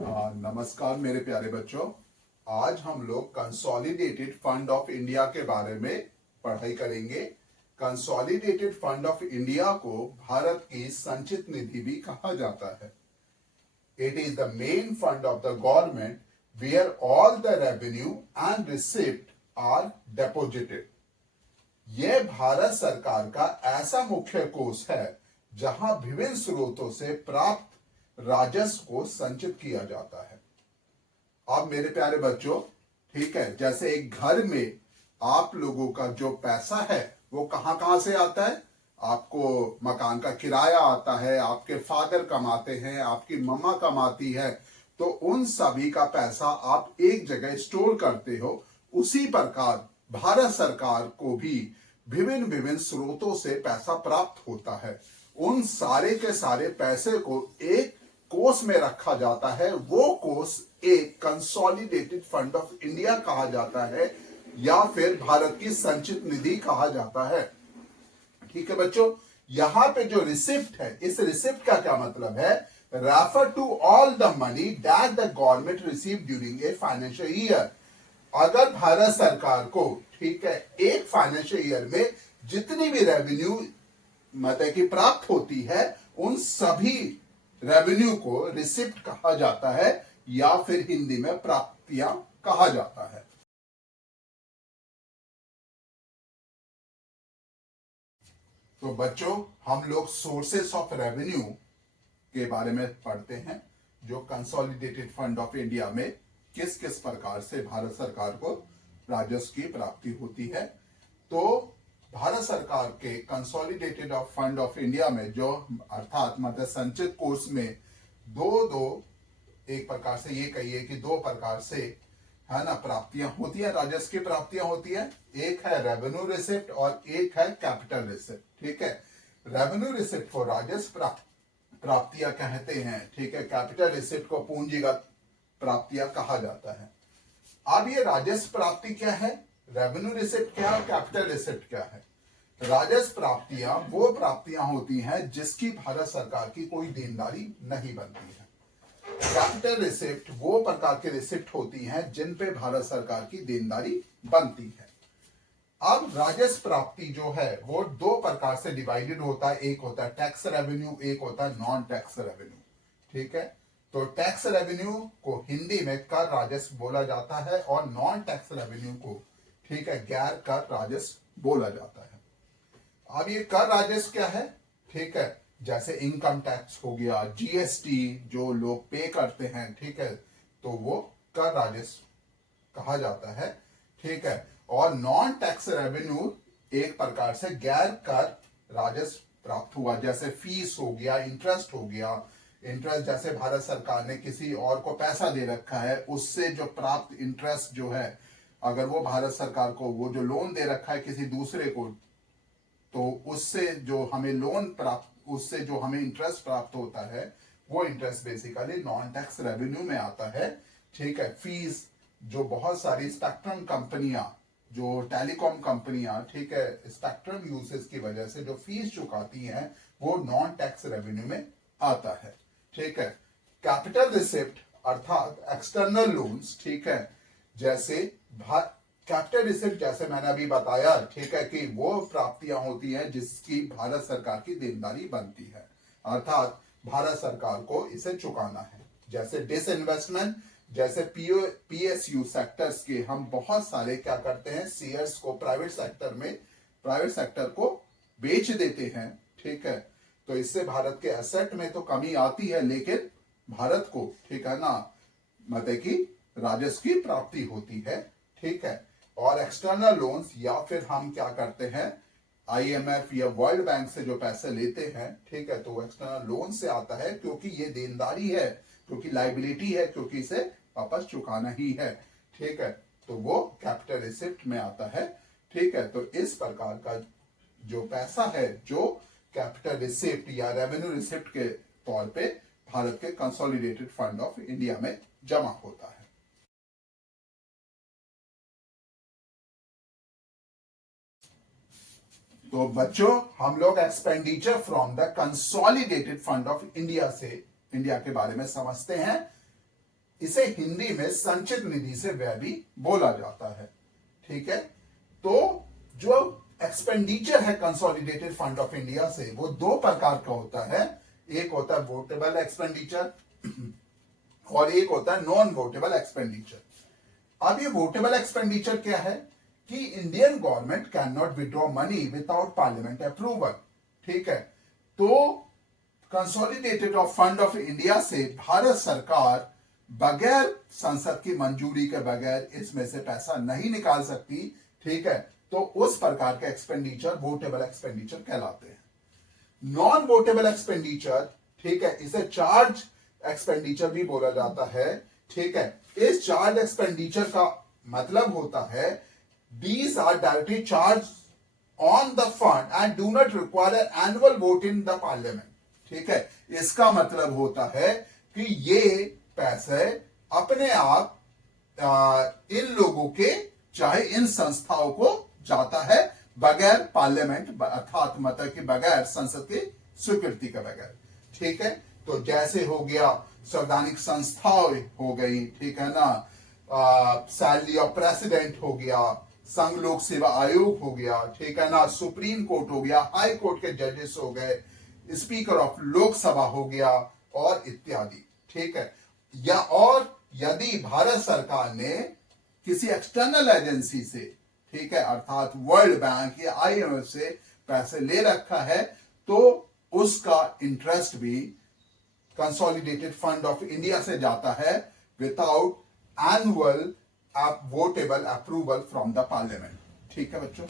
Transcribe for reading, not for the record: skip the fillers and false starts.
नमस्कार मेरे प्यारे बच्चों। आज हम लोग कंसोलिडेटेड फंड ऑफ इंडिया के बारे में पढ़ाई करेंगे। कंसोलिडेटेड फंड ऑफ इंडिया को भारत की संचित निधि भी कहा जाता है। It is the main fund of the government where all the revenue and receipt are deposited. यह भारत सरकार का ऐसा मुख्य कोष है जहां विभिन्न स्रोतों से प्राप्त राजस्व को संचित किया जाता है। अब मेरे प्यारे बच्चों, ठीक है, जैसे एक घर में आप लोगों का जो पैसा है वो कहां कहां से आता है। आपको मकान का किराया आता है, आपके फादर कमाते हैं, आपकी मम्मा कमाती है, तो उन सभी का पैसा आप एक जगह स्टोर करते हो। उसी प्रकार भारत सरकार को भी विभिन्न विभिन्न स्रोतों से पैसा प्राप्त होता है। उन सारे के सारे पैसे को एक कोष में रखा जाता है। वो कोष एक कंसोलिडेटेड फंड ऑफ इंडिया कहा जाता है या फिर भारत की संचित निधि कहा जाता है। ठीक है बच्चों, यहां पे जो रिसिप्ट है, इस रिसिप्ट का क्या मतलब है? Refer to all the money that the government receive during a financial year. अगर भारत सरकार को, ठीक है, एक फाइनेंशियल ईयर में जितनी भी रेवेन्यू मतलब की प्राप्त होती है, उन सभी रेवेन्यू को रिसिप्ट कहा जाता है या फिर हिंदी में प्राप्तियां कहा जाता है। तो बच्चों, हम लोग सोर्सेस ऑफ रेवेन्यू के बारे में पढ़ते हैं, जो कंसोलिडेटेड फंड ऑफ इंडिया में किस किस प्रकार से भारत सरकार को राजस्व की प्राप्ति होती है। तो भारत सरकार के कंसोलिडेटेड फंड ऑफ इंडिया में जो अर्थात मतलब संचित कोष में एक प्रकार से ये कहिए कि दो प्रकार से है ना प्राप्तियां होती है, राजस्व की प्राप्तियां होती है। एक है रेवेन्यू रिसिप्ट और एक है कैपिटल रिसिप्ट। ठीक है, रेवेन्यू रिसिप्ट को राजस्व प्राप्तियां कहते हैं। ठीक है, कैपिटल रिसिप्ट को पूंजीगत प्राप्तियां कहा जाता है। अब ये राजस्व प्राप्ति क्या है, रेवेन्यू रिसिप्ट क्या है, कैपिटल रिसिप्ट क्या है? राजस्व प्राप्तियां वो प्राप्तियां होती हैं जिसकी भारत सरकार की कोई देनदारी नहीं बनती है। कैपिटल रिसिप्ट वो प्रकार के रिसिप्ट होती हैं जिन पे भारत सरकार की देनदारी बनती है। अब राजस्व प्राप्ति जो है वो दो प्रकार से डिवाइडेड होता है। एक होता है टैक्स रेवेन्यू, एक होता है नॉन टैक्स रेवेन्यू। ठीक है, तो टैक्स रेवेन्यू को हिंदी में कर राजस्व बोला जाता है और नॉन टैक्स रेवेन्यू को, ठीक है, गैर कर राजस्व बोला जाता है। अब ये कर राजस्व क्या है? ठीक है, जैसे इनकम टैक्स हो गया, जीएसटी जो लोग पे करते हैं, ठीक है, तो वो कर राजस्व कहा जाता है। ठीक है, और नॉन टैक्स रेवेन्यू एक प्रकार से गैर कर राजस्व प्राप्त हुआ, जैसे फीस हो गया, इंटरेस्ट हो गया। इंटरेस्ट जैसे भारत सरकार ने किसी और को पैसा दे रखा है, उससे जो प्राप्त इंटरेस्ट जो है, अगर वो भारत सरकार को वो जो लोन दे रखा है किसी दूसरे को, तो उससे जो हमें लोन प्राप्त, उससे जो हमें इंटरेस्ट प्राप्त होता है, वो interest basically non tax revenue में आता है। ठीक है, फीस जो बहुत सारी स्पेक्ट्रम कंपनियां, जो टेलीकॉम कंपनियां, ठीक है, स्पेक्ट्रम यूसेज की वजह से जो फीस चुकाती हैं, वो नॉन टैक्स रेवेन्यू में आता है। ठीक है, कैपिटल रिसिप्ट अर्थात एक्सटर्नल लोन्स, ठीक है, जैसे कैपिटल रिसिप्ट जैसे मैंने अभी बताया, ठीक है, कि वो प्राप्तियां होती हैं जिसकी भारत सरकार की देनदारी बनती है, अर्थात भारत सरकार को इसे चुकाना है। जैसे डिसइन्वेस्टमेंट, जैसे पीएसयू सेक्टर्स के हम बहुत सारे क्या करते हैं, शेयर्स को प्राइवेट सेक्टर को बेच देते हैं। ठीक है, तो इससे भारत के एसेट में तो कमी आती है, लेकिन भारत को, ठीक है ना, मतलब कि राजस्व की प्राप्ति होती है। ठीक है, और एक्सटर्नल लोन्स या फिर हम क्या करते हैं, आईएमएफ या वर्ल्ड बैंक से जो पैसे लेते हैं, ठीक है, तो एक्सटर्नल लोन से आता है, क्योंकि ये देनदारी है, क्योंकि लाइबिलिटी है, क्योंकि इसे वापस चुकाना ही है। ठीक है, तो वो कैपिटल रिसिप्ट में आता है। ठीक है, तो इस प्रकार का जो पैसा है जो कैपिटल रिसिप्ट या रेवेन्यू रिसिप्ट के तौर पे भारत के कंसोलिडेटेड फंड ऑफ इंडिया में जमा होता है। तो बच्चों, हम लोग expenditure from the consolidated fund of India से इंडिया के बारे में समझते हैं। इसे हिंदी में संचित निधि से व्यय भी बोला जाता है। ठीक है, तो जो एक्सपेंडिचर है कंसोलिडेटेड फंड ऑफ इंडिया से वो दो प्रकार का होता है, एक होता है वोटेबल एक्सपेंडिचर और एक होता है नॉन वोटेबल एक्सपेंडिचर। अब ये वोटेबल एक्सपेंडिचर क्या है कि Indian government can not withdraw money without parliament approval. ठीक है, तो consolidated of fund of India से भारत सरकार बगैर संसद की मंजूरी के बगैर इसमें से पैसा नहीं निकाल सकती। ठीक है, तो उस प्रकार के एक्सपेंडिचर वोटेबल एक्सपेंडिचर कहलाते हैं। नॉन वोटेबल एक्सपेंडिचर, ठीक है, इसे चार्ज एक्सपेंडिचर भी बोला जाता है। ठीक है, इस चार्ज एक्सपेंडिचर का मतलब होता है these are directly charged on the fund and do not require an annual vote in the parliament। ठीक है, इसका मतलब होता है कि ये पैसे अपने आप इन लोगों के चाहे इन संस्थाओं को जाता है बगैर पार्लियामेंट अर्थात मतलब कि बगैर संसद की स्वीकृति के बगैर। ठीक है, तो जैसे हो गया संवैधानिक संस्थाएं हो गई, ठीक है ना, सैलरी ऑफ प्रेसिडेंट हो गया, संघ लोक सेवा आयोग हो गया, ठीक है ना, सुप्रीम कोर्ट हो गया, हाई कोर्ट के जजेस हो गए, स्पीकर ऑफ लोकसभा हो गया और इत्यादि। ठीक है, या और यदि भारत सरकार ने किसी एक्सटर्नल एजेंसी से, ठीक है, अर्थात वर्ल्ड बैंक या IMF से पैसे ले रखा है तो उसका इंटरेस्ट भी कंसोलिडेटेड फंड ऑफ इंडिया से जाता है without annual votable approval from the parliament. ठीक है बच्चों।